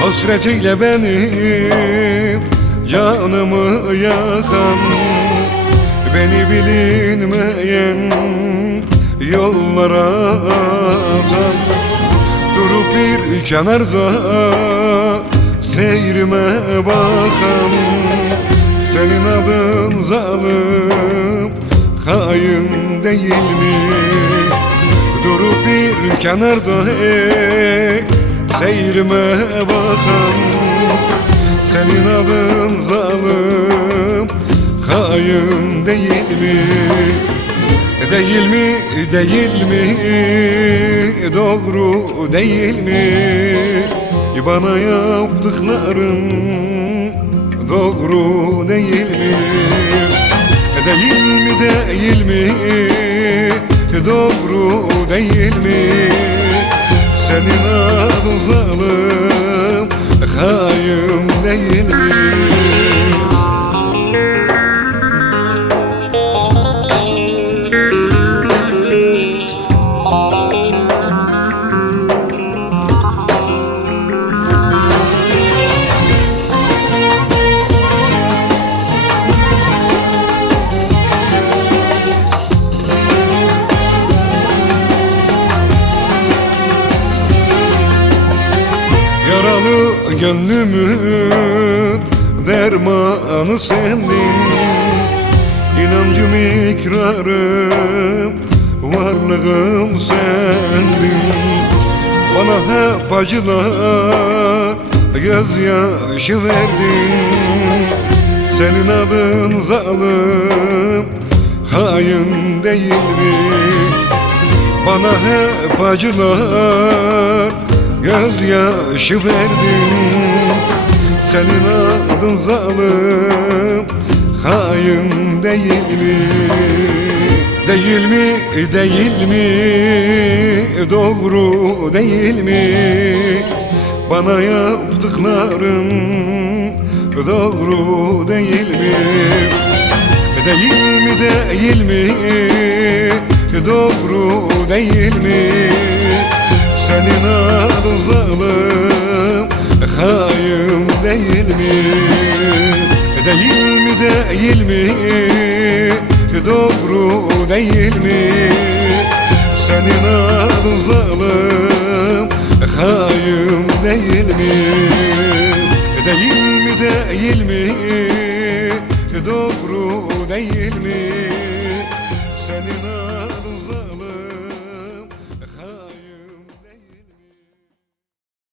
Hasretiyle benim canımı yakan, beni bilinmeyen yollara atan, durup bir kenarda seyrime bakan, senin adın zalim, hain değil mi? Durup bir kenarda seyrime bakan, senin adın zalim, hain değil mi? Değil mi, değil mi, doğru değil mi? Bana yaptıkların doğru değil mi? Değil mi, değil mi, doğru değil mi? Senin adın zalim, hain değil mi? Yaralı gönlümün dermanı sendin, İnancım, ikrarım, varlığım sendin. Bana hep acılar, gözyaşı verdin. Senin adın zalim, hain değil mi? Bana hep acılar, gözyaşı verdin. Senin adın zalim, hain değil mi? Değil mi, değil mi, doğru değil mi? Bana yaptıkların doğru değil mi? Değil mi, değil mi, doğru değil mi? Senin adın zalim, hain değil mi? Değil mi, değil mi, doğru değil mi? Senin adın zalim, hain değil mi? Değil mi, değil mi, doğru değil mi?